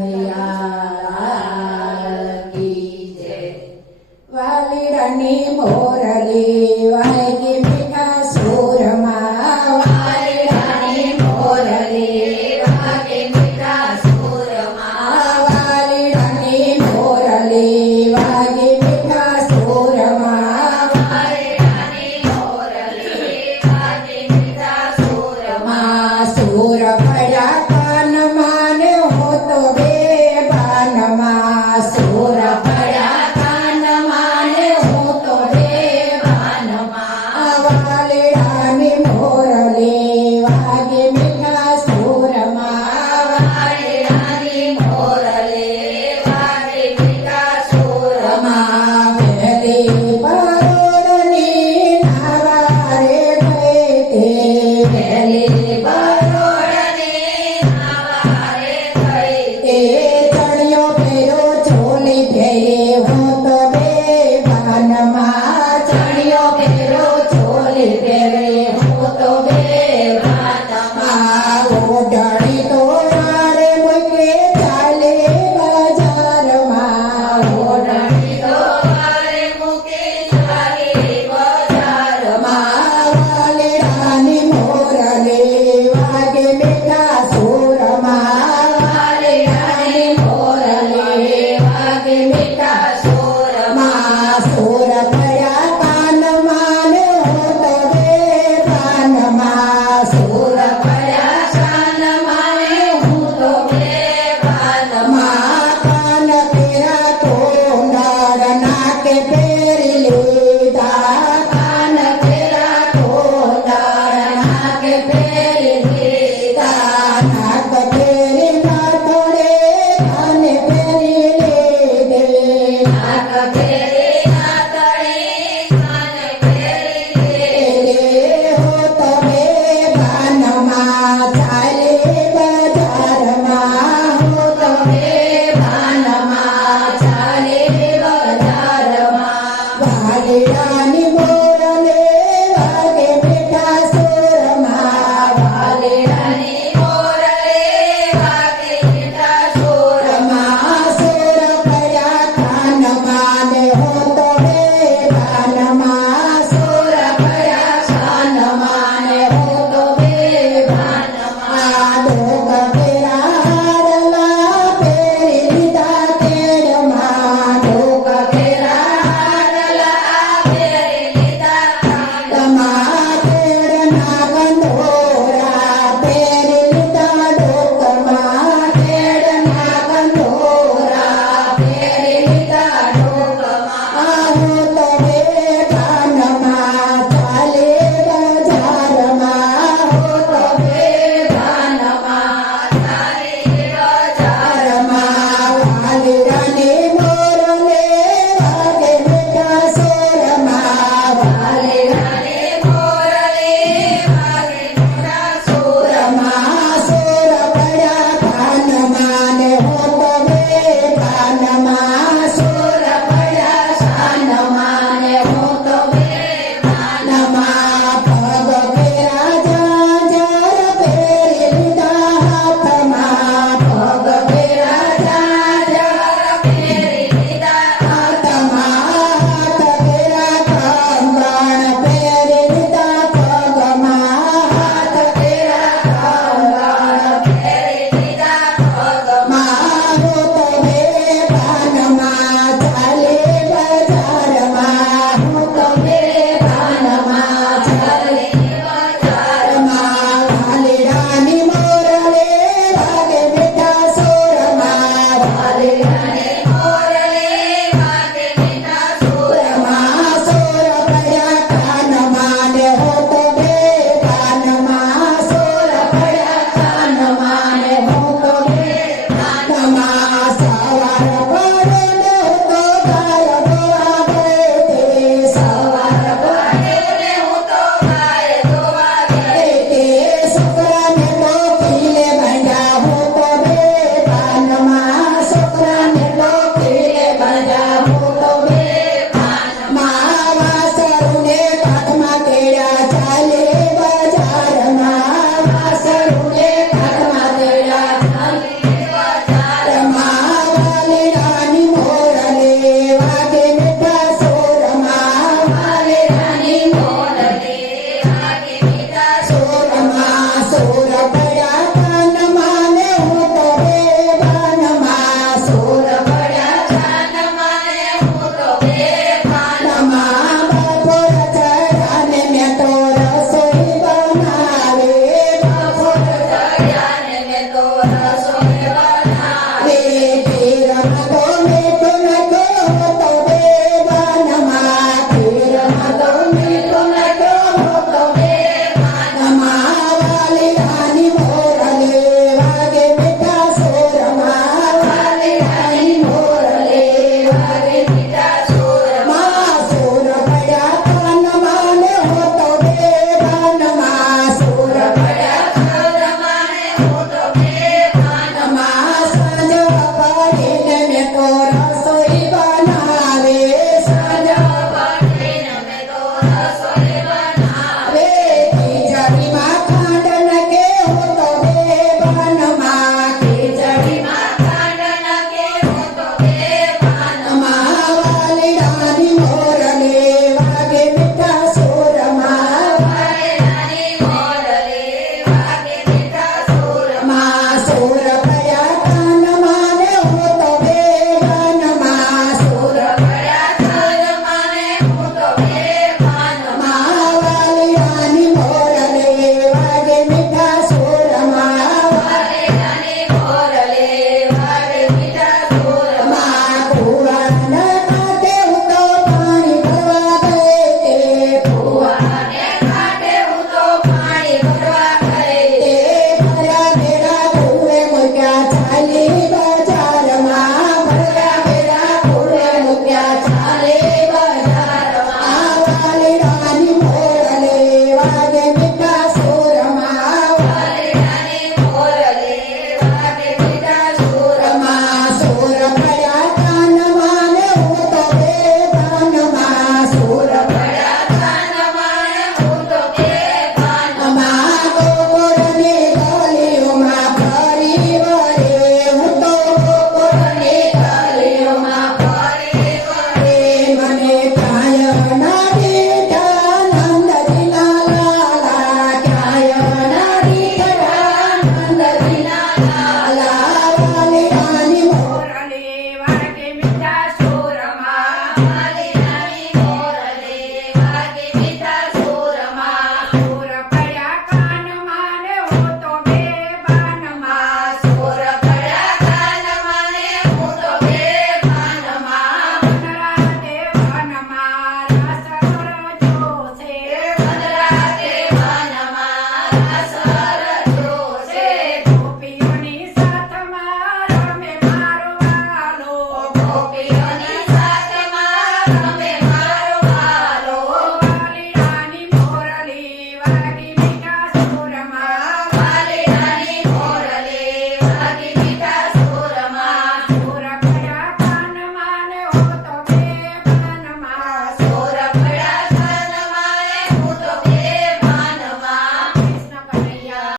કૃષ્ણ કનૈયા કી જય વાલીડાની મોરલી વાગે